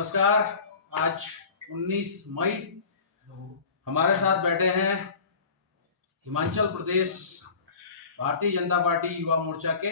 नमस्कार। आज 19 मई हमारे साथ बैठे हैं हिमाचल प्रदेश भारतीय जनता पार्टी युवा मोर्चा के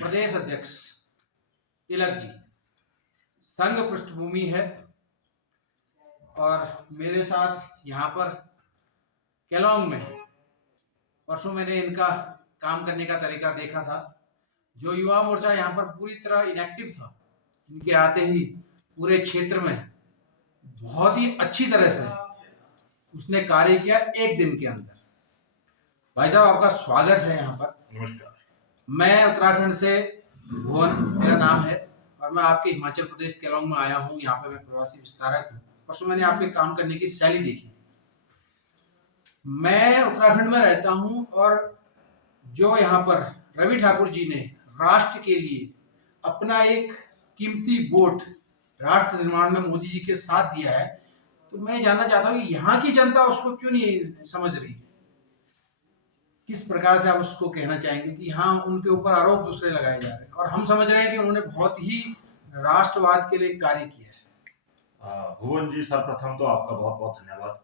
प्रदेश अध्यक्ष तिलक जी। संघ पृष्ठभूमि है और मेरे साथ यहाँ पर केलोंग में परसों मैंने इनका काम करने का तरीका देखा था। जो युवा मोर्चा यहाँ पर पूरी तरह इनएक्टिव था, इनके आते ही पूरे क्षेत्र में बहुत ही अच्छी तरह से उसने कार्य किया एक दिन के अंदर। भाई साहब, आपका स्वागत है यहाँ पर। नमस्कार। मैं उत्तराखंड से भुवन मेरा नाम है और मैं आपके हिमाचल प्रदेश केलोंग में आया हूँ। यहाँ पे मैं प्रवासी विस्तारक हूँ। परसों मैंने आपके काम करने की शैली देखी। मैं उत्तराखंड में रहता हूँ और जो यहाँ पर रवि ठाकुर जी ने राष्ट्र के लिए अपना एक कीमती वोट राष्ट्र निर्माण में मोदी जी के साथ दिया है, तो मैं जानना चाहता हूँ कि यहाँ की जनता उसको क्यों नहीं समझ रही है। किस प्रकार से आप उसको कहना चाहेंगे कि हाँ, उनके ऊपर आरोप दूसरे लगाए जा रहे हैं और हम समझ रहे हैं कि उन्होंने बहुत ही राष्ट्रवाद के लिए कार्य किया है। भुवन जी, सर्वप्रथम तो आपका बहुत बहुत धन्यवाद।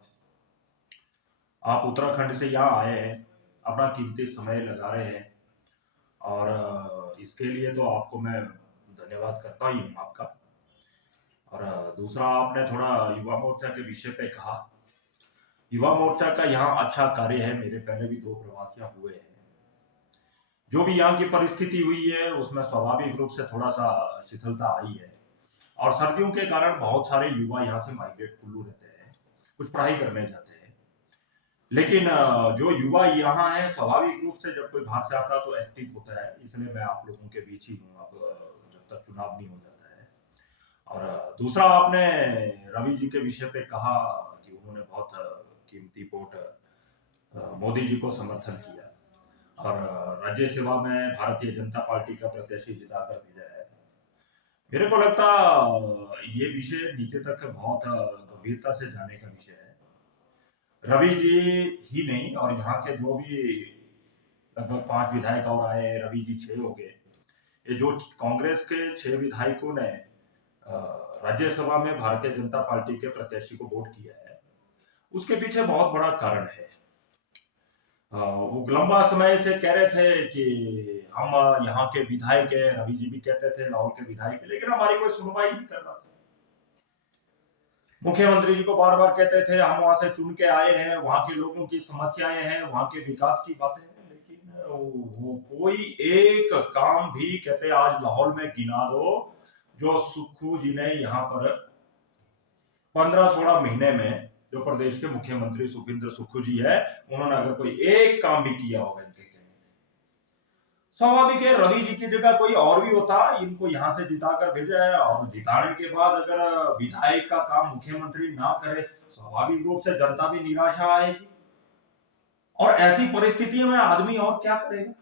आप उत्तराखंड से यहाँ आए हैं, अपना कीमती समय लगा रहे हैं और इसके लिए तो आपको मैं धन्यवाद करता ही हूँ आपका। और दूसरा, आपने थोड़ा युवा मोर्चा के विषय पे कहा। युवा मोर्चा का यहाँ अच्छा कार्य है। मेरे पहले भी 2 प्रवासियां हुए हैं। जो भी यहाँ की परिस्थिति हुई है उसमें स्वाभाविक रूप से थोड़ा सा शिथिलता आई है और सर्दियों के कारण बहुत सारे युवा यहाँ से माइग्रेट कुल्लू रहते हैं, कुछ पढ़ाई करने जाते हैं। लेकिन जो युवा यहाँ है, स्वाभाविक रूप से जब कोई बाहर से आता है तो एक्टिव होता है। इसलिए मैं आप लोगों के बीच ही हूँ अब जब तक चुनाव नहीं हो जाता है। और दूसरा, आपने रवि जी के विषय पे कहा कि उन्होंने बहुत कीमती वोट मोदी जी को समर्थन किया और राज्य सेवा में भारतीय जनता पार्टी का प्रत्याशी जिताकर भेजा है। मेरे को लगता ये विषय नीचे तक बहुत गंभीरता से जाने का विषय है। रवि जी ही नहीं, और यहाँ के जो भी लगभग 5 विधायक और आए, रवि जी 6 हो गए। ये जो कांग्रेस के 6 विधायकों ने राज्यसभा में भारतीय जनता पार्टी के प्रत्याशी को वोट किया है, उसके पीछे बहुत बड़ा कारण है। वो लंबा समय से कह रहे थे कि हम यहाँ के विधायक है, रवि जी भी कहते थे लाहौल के विधायक है, लेकिन हमारी कोई सुनवाई नहीं कर रहा था। मुख्यमंत्री जी को बार बार कहते थे हम वहां से चुन के आए हैं, वहां के लोगों की समस्याएं हैं, वहां के विकास की बातें हैं, लेकिन वो कोई एक काम भी, कहते आज लाहौल में गिना दो जो सुक्खू जी ने यहाँ पर 15-16 महीने में, जो प्रदेश के मुख्यमंत्री सुखविंदर सुक्खू जी है, उन्होंने अगर कोई एक काम भी किया होगा इनके कहने से। स्वाभाविक है, रवि जी की जगह कोई और भी होता, इनको यहां से जिताकर भेजा है और जिताने के बाद अगर विधायक का काम मुख्यमंत्री ना करे, स्वाभाविक रूप से जनता भी निराशा आएगी और ऐसी परिस्थितियों में आदमी और क्या करेगा।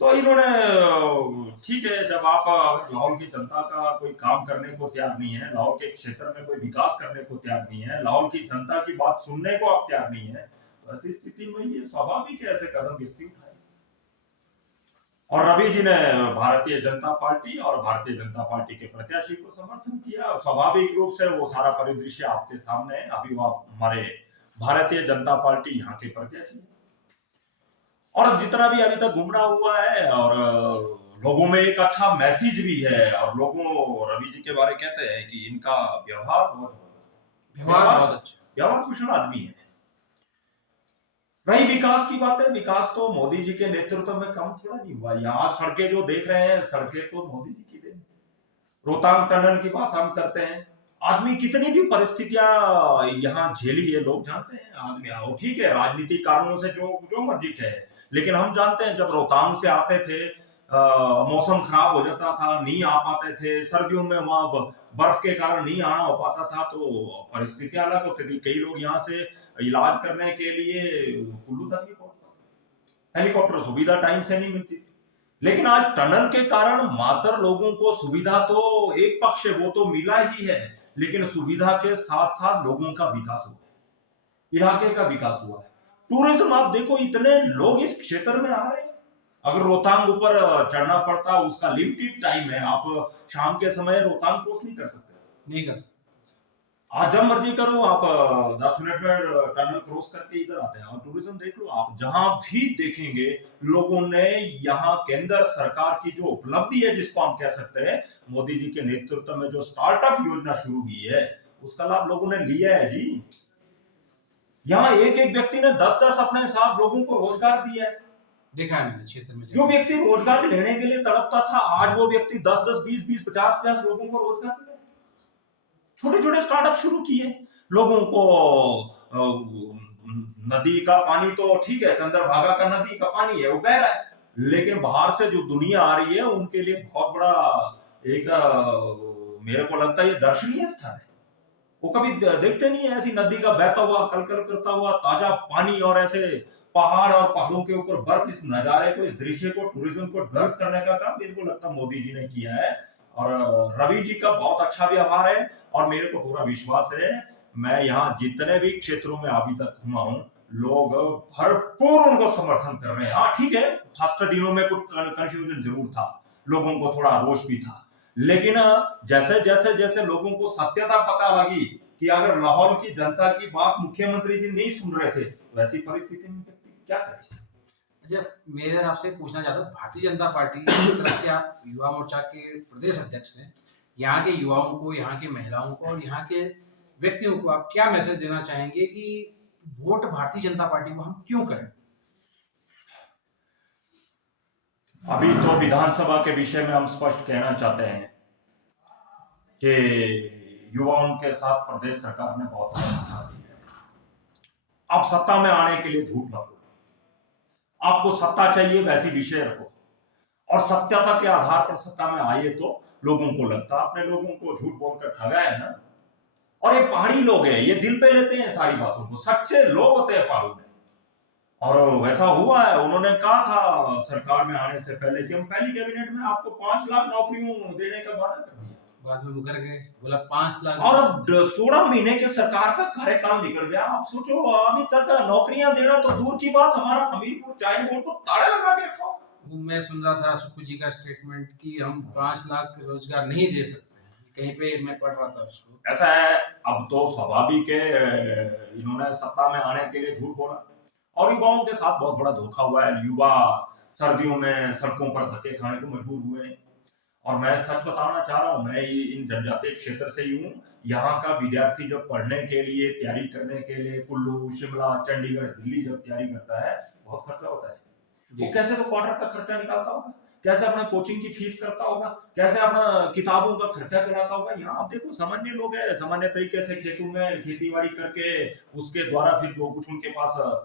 तो इन्होंने, ठीक है, जब आप लाहौल की जनता का कोई काम करने को तैयार नहीं है, लाहौल के क्षेत्र में कोई विकास करने को तैयार नहीं है, लाहौल की जनता की बात सुनने को आप तैयार नहीं है, तो ऐसी स्थिति में ये स्वाभाविक है ऐसे कदम व्यक्ति उठाए। और रवि जी ने भारतीय जनता पार्टी और भारतीय जनता पार्टी के प्रत्याशी को समर्थन किया। स्वाभाविक रूप से वो सारा परिदृश्य आपके सामने है। अभी वो हमारे भारतीय जनता पार्टी यहाँ के प्रत्याशी, और जितना भी अभी तक गुमराह हुआ है, और लोगों में एक अच्छा मैसेज भी है, और लोगों रवि जी के बारे कहते हैं कि इनका व्यवहार बहुत अच्छा, व्यवहार कुशल आदमी है। रही विकास की बात है, विकास तो मोदी जी के नेतृत्व में कम थोड़ा नहीं हुआ। यहाँ सड़कें जो देख रहे हैं, सड़कें तो मोदी जी की देन। रोहतांग टनल की बात हम करते हैं, आदमी कितनी भी परिस्थितियां यहाँ झेली है, लोग जानते हैं। आदमी आओ, ठीक है, राजनीतिक कारणों से जो मर्जी कहे, लेकिन हम जानते हैं जब रोहतांग से आते थे, मौसम खराब हो जाता था, नहीं आ पाते थे, सर्दियों में वहां बर्फ के कारण नहीं आना हो पाता था, तो परिस्थितियां अलग होती थी। कई लोग यहाँ से इलाज करने के लिए कुल्लू तक नहीं पहुंच पाते, हेलीकॉप्टर सुविधा टाइम से नहीं मिलती थी। लेकिन आज टनल के कारण मात्र लोगों को सुविधा तो एक पक्ष है, वो तो मिला ही है, लेकिन सुविधा के साथ साथ लोगों का विकास हुआ है, इलाके का विकास हुआ है। टूरिज्म आप देखो, इतने लोग इस क्षेत्र में आ रहे हैं, अगर रोहतांग ऊपर चढ़ना पड़ता, उसका लिमिटेड टाइम है, आप शाम के समय रोहतांग क्रॉस नहीं कर सकते। नहीं कर सकते। आज जब मर्जी करो आप 10 मिनट में टनल क्रॉस करके इधर आते हैं। और टूरिज्म देख लो आप, जहां भी देखेंगे लोगों ने यहाँ केंद्र सरकार की जो उपलब्धि है, जिसको हम कह सकते हैं मोदी जी के नेतृत्व में जो स्टार्टअप योजना शुरू की है, उसका लाभ लोगों ने लिया है जी। यहाँ एक एक व्यक्ति ने 10-10 अपने साथ लोगों को रोजगार दिया है। देखा है मैंने क्षेत्र में। जो व्यक्ति रोजगार लेने के लिए तड़पता था, आज वो व्यक्ति 10-10, 20-20, 50-50 लोगों को रोजगार दे। छोटे छोटे स्टार्टअप शुरू किए। लोगों को नदी का पानी तो ठीक है, चंद्रभागा का नदी का पानी है, वो बह रहा है, लेकिन बाहर से जो दुनिया आ रही है उनके लिए बहुत बड़ा एक मेरे को लगता है ये दर्शनीय स्थल है। वो कभी देखते नहीं है ऐसी नदी का बहता हुआ, कलकल करता हुआ ताजा पानी, और ऐसे पहाड़ और पहाड़ों के ऊपर बर्फ। इस नजारे को, इस दृश्य को, टूरिज्म को डेवलप करने का काम मेरे को लगता है मोदी जी ने किया है। और रवि जी का बहुत अच्छा व्यवहार है, और मेरे को पूरा विश्वास है, मैं यहाँ जितने भी क्षेत्रों में अभी तक घूमा हूँ, लोग भरपूर उनको समर्थन कर रहे हैं। हाँ ठीक है, फर्स्ट दिनों में कुछ कंफ्यूजन जरूर था, लोगों को थोड़ा रोष भी था, लेकिन जैसे जैसे जैसे लोगों को सत्यता पता लगी कि अगर लाहौल की जनता की बात मुख्यमंत्री जी नहीं सुन रहे थे, तो ऐसी परिस्थिति में क्या करें। अच्छा, मेरे आपसे पूछना चाहता हूँ, भारतीय जनता पार्टी की तरफ से आप युवा मोर्चा के प्रदेश अध्यक्ष हैं, यहाँ के युवाओं को, यहाँ की महिलाओं को और यहाँ के व्यक्तियों को आप क्या मैसेज देना चाहेंगे कि वोट भारतीय जनता पार्टी को हम क्यों करें? अभी तो विधानसभा के विषय में हम स्पष्ट कहना चाहते हैं कि युवाओं के साथ प्रदेश सरकार ने बहुत अच्छा किया है। आप सत्ता में आने के लिए झूठ ना बोलो, आपको सत्ता चाहिए वैसी विषय रखो, और सत्यता के आधार पर सत्ता में आए तो लोगों को लगता अपने लोगों को झूठ बोलकर ठगा है ना। और ये पहाड़ी लोग हैं, ये दिल पे लेते हैं सारी बातों को, सच्चे लोग होते हैं पहाड़ों में। और वैसा हुआ है, उन्होंने कहा था सरकार में आने से पहले कि हम पहली कैबिनेट में आपको 5 लाख नौकरियों देने का वादा कर दिया, बाद में मुकर गए, बोला 5 लाख। और अब 16 महीने के सरकार का कार्यकाल निकल गया। आप सोचो, अभी तक नौकरियां देना तो दूर की बात, हमारा हमीरपुर चाइल्ड बोर्ड को ताले लगा के रखा। मैं सुन रहा था सुक्खू जी का स्टेटमेंट कि हम 5 लाख रोजगार नहीं दे सकते, कहीं पे मैं पढ़ रहा था उसको। ऐसा है, अब तो स्वाभाविक है, इन्होंने सत्ता में आने के लिए झूठ बोला, और युवाओं के साथ बहुत बड़ा धोखा हुआ है। युवा सर्दियों में सड़कों पर धक्के खाने को मजबूर हुए हैं। और मैं सच बताना चाह रहा हूँ, मैं इन जनजातीय क्षेत्र से ही हूँ। यहाँ का विद्यार्थी जब पढ़ने के लिए, तैयारी करने के लिए कुल्लू, शिमला, चंडीगढ़, दिल्ली जब तैयारी करता है, बहुत खर्चा होता है। वो कैसे तो क्वार्टर का खर्चा निकालता होगा, कैसे अपना कोचिंग की फीस करता होगा, कैसे अपना किताबों का खर्चा चलाता होगा। यहाँ आप देखो, सामान्य लोग हैं, सामान्य तरीके से खेतों में खेती बाड़ी करके उसके द्वारा फिर जो कुछ उनके पास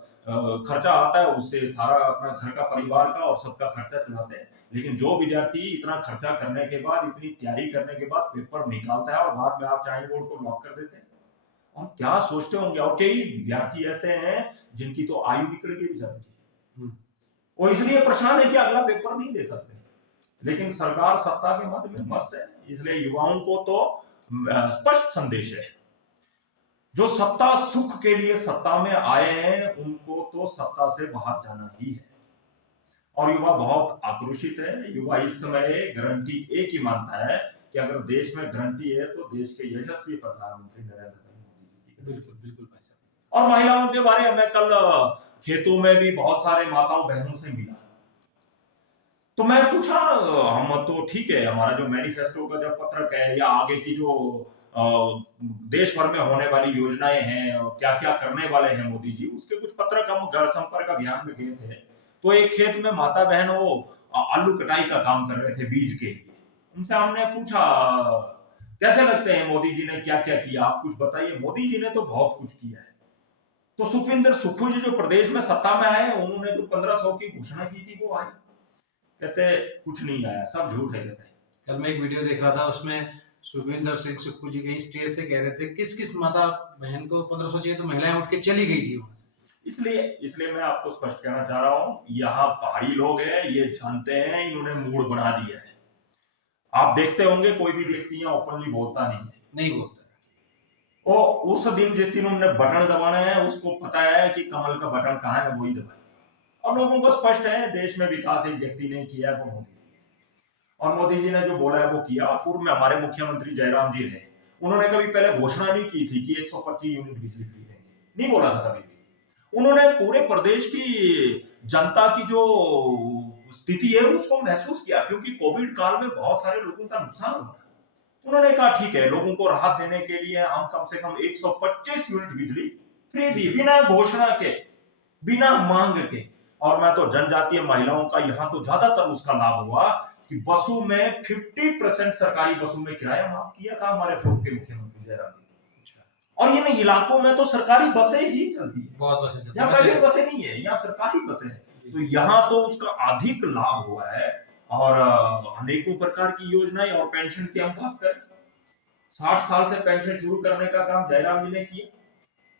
खर्चा आता है, उससे सारा अपना घर का, परिवार का और सबका खर्चा चलाते हैं। लेकिन जो विद्यार्थी इतना खर्चा करने के बाद, इतनी तैयारी करने के बाद पेपर निकालता है, और बाद में आप चाइल्ड बोर्ड को लॉक कर देते हैं, और क्या सोचते होंगे। और कई विद्यार्थी ऐसे हैं जिनकी तो आयु निकल गई भी जाती है, वो इसलिए परेशान है कि अगला पेपर नहीं दे सकते। लेकिन सरकार सत्ता के मद में मस्त है, इसलिए युवाओं को तो स्पष्ट संदेश है, जो सत्ता सुख के लिए सत्ता में आए हैं, उनको तो सत्ता से बाहर जाना ही है। और युवा बहुत आक्रोशित है। युवा इस समय गारंटी एक ही मानता है कि अगर देश में गारंटी है तो देश के यशस्वी प्रधानमंत्री नरेंद्र मोदी जी की। बिल्कुल बिल्कुल भाई साहब। और महिलाओं के बारे में कल खेतों में भी बहुत सारे माताओं बहनों से मिला, तो मैं पूछा, हम तो ठीक है, हमारा जो मैनिफेस्टो का जो पत्रक है, या आगे की जो देश भर में होने वाली योजनाएं हैं, क्या क्या करने वाले हैं मोदी जी, उसके कुछ पत्रक हम घर संपर्क अभियान में गए थे। तो एक खेत में माता बहन वो आलू कटाई का काम कर रहे थे बीज के लिए। उनसे हमने पूछा, कैसे लगते हैं मोदी जी ने क्या क्या किया, आप कुछ बताइए। मोदी जी ने तो बहुत कुछ किया है। तो सुखविंदर सुक्खू जी जो प्रदेश में सत्ता में आए, उन्होंने जो 1500 की घोषणा की थी वो आई, कहते कुछ नहीं आया, सब झूठ है। कहते कल मैं एक वीडियो देख रहा था, उसमें सुखविंदर सिंह सुक्खू जी कहीं स्टेज से कह रहे थे किस किस माता बहन को 1500 चाहिए, तो महिलाएं उठ के चली गई थी वहां से। इसलिए मैं आपको स्पष्ट कहना चाह रहा हूँ, यहाँ पहाड़ी लोग हैं, ये जानते हैं, इन्होंने मूड बना दिया है। आप देखते होंगे कोई भी व्यक्ति यहाँ ओपनली बोलता नहीं है, नहीं बोलता। वो उस दिन जिस दिन उन्होंने बटन दबाना है, उसको पता है कि कमल का बटन कहाँ है, वही दबाए। और लोगों को स्पष्ट है देश में विकास एक व्यक्ति ने किया है, वो मोदी जी ने। और मोदी जी ने जो बोला है वो किया। और पूर्व में हमारे मुख्यमंत्री जयराम जी रहे, उन्होंने कभी पहले घोषणा नहीं की थी कि 125 यूनिट बिजली फ्री देंगे, नहीं बोला था कभी भी। उन्होंने पूरे प्रदेश की जनता की जो स्थिति है उसको महसूस किया, क्योंकि कोविड काल में बहुत सारे लोगों का नुकसान हुआ था। उन्होंने कहा ठीक है, लोगों को राहत देने के लिए हम कम से कम 125 यूनिट बिजली फ्री दी, बिना घोषणा के, बिना मांग के। और मैं तो जनजातीय महिलाओं का यहाँ तो ज्यादातर उसका लाभ हुआ कि बसों में 50% सरकारी बसों में किराया माफ किया था हमारे पूर्व के मुख्यमंत्री जयराम जी। और इन इलाकों में तो सरकारी बसें ही चलती है, बहुत बसें चलती यहाँ है, प्राइवेट बसें नहीं है, यहाँ सरकारी बसें हैं। तो यहाँ तो उसका अधिक लाभ हुआ है। और अनेकों प्रकार की योजनाएं, और पेंशन की हम बात करें, 60 साल से पेंशन शुरू करने का काम जयराम जी ने किया।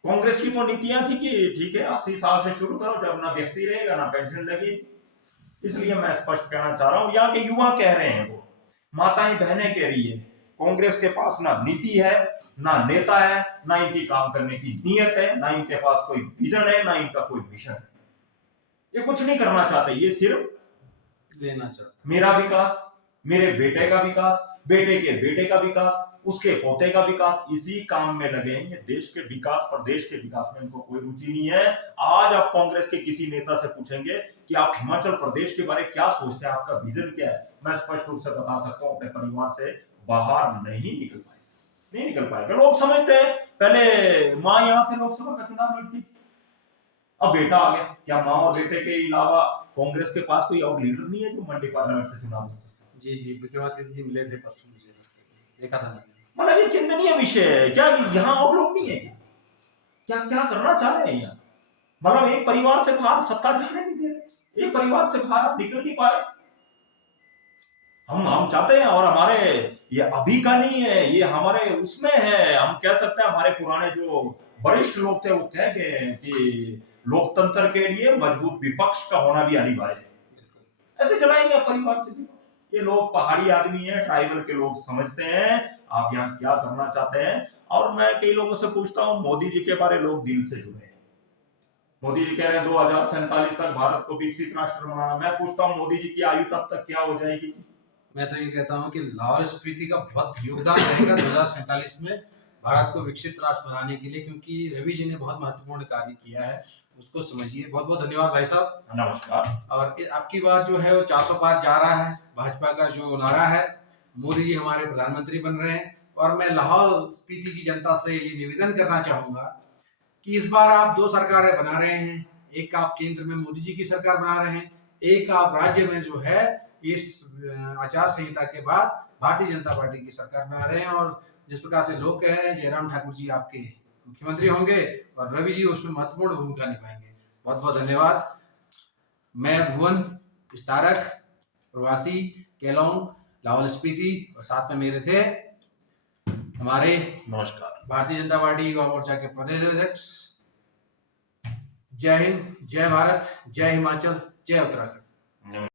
कांग्रेस की तो नीतियां थी कि ठीक है 80 साल से शुरू करो, जब ना व्यक्ति रहेगा ना पेंशन लगेगी। इसलिए मैं स्पष्ट कहना चाह रहा हूं, यहाँ के युवा कह रहे हैं, वो माताएं बहनें कह रही है, कांग्रेस के पास ना नीति है, ना नेता है, ना इनकी काम करने की नीयत है, ना इनके पास कोई विजन है, ना इनका कोई मिशन है। ये कुछ नहीं करना चाहते, ये सिर्फ लेना चाहते, मेरा विकास, मेरे बेटे का विकास, बेटे के बेटे का विकास, उसके पोते का विकास, इसी काम में लगे हैं। ये देश के विकास, प्रदेश के विकास में इनको कोई रुचि नहीं है। आज आप कांग्रेस के किसी नेता से पूछेंगे कि आप हिमाचल प्रदेश के बारे में क्या सोचते हैं, आपका विजन क्या है, मैं स्पष्ट रूप से बता सकता हूं, अपने परिवार से बाहर नहीं निकल पाए, नहीं निकल पाएगा। लोग समझते हैं पहले माँ यहाँ से लोकसभा का चुनाव लड़ती थी, अब बेटा आ गया। क्या माँ और बेटे के अलावा कांग्रेस के पास कोई और लीडर नहीं है जो मंडी पार्लियामेंट से चुनाव लड़ सकता? जी जी, विक्रमादित्य जी मिले थे परसों, मुझे देखा था मैंने। मतलब ये चिंतनीय विषय है। क्या यहाँ और लोग नहीं है क्या? क्या क्या करना चाह रहे हैं यहाँ? मतलब एक परिवार से बाहर सत्ता जाने नहीं दे रहे, एक परिवार से बाहर आप निकल नहीं पा रहे। हम चाहते हैं, और हमारे ये अभी का नहीं है, ये हमारे उसमें है, हम कह सकते हैं हमारे पुराने जो वरिष्ठ लोग थे वो कह गए हैं कि लोकतंत्र के लिए मजबूत विपक्ष का होना भी अनिवार्य है। ऐसे चलाएंगे परिवार से भी। ये लोग पहाड़ी आदमी है, ट्राइबल के लोग समझते हैं आप यहाँ क्या करना चाहते हैं। और मैं कई लोगों से पूछता हूँ, मोदी जी के बारे लोग दिल से जुड़े हैं। मोदी जी कह रहे हैं 2047 तक भारत को विकसित राष्ट्र बनाना। मैं पूछता हूँ मोदी जी की आयु तब तक क्या हो जाएगी? मैं तो ये कहता हूँ कि लाहौल स्पीति का बहुत योगदान रहेगा 2047 में भारत को विकसित राष्ट्र बनाने के लिए, क्योंकि रवि जी ने बहुत महत्वपूर्ण कार्य किया है, उसको समझिए। बहुत बहुत धन्यवाद भाई साहब, नमस्कार। और आपकी बात जो है वो 400 पार जा रहा है। भाजपा का जो नारा है, मोदी जी हमारे प्रधानमंत्री बन रहे हैं। और मैं लाहौल स्पीति की जनता से ये निवेदन करना चाहूंगा कि इस बार आप 2 सरकारें बना रहे हैं, एक आप केंद्र में मोदी जी की सरकार बना रहे हैं, एक आप राज्य में जो है इस आचार संहिता के बाद भारतीय जनता पार्टी की सरकार बना रहे हैं। और जिस प्रकार से लोग कह रहे हैं जयराम ठाकुर जी आपके मुख्यमंत्री होंगे और रवि जी उसमें महत्वपूर्ण भूमिका निभाएंगे। बहुत बहुत धन्यवाद। मैं भुवन विस्तारक, प्रवासी, केलोंग, लाहौल स्पीति, और साथ में मेरे थे हमारे नमस्कार भारतीय जनता पार्टी युवा मोर्चा के प्रदेश अध्यक्ष। जय हिंद, जय भारत, जय हिमाचल, जय उत्तराखंड।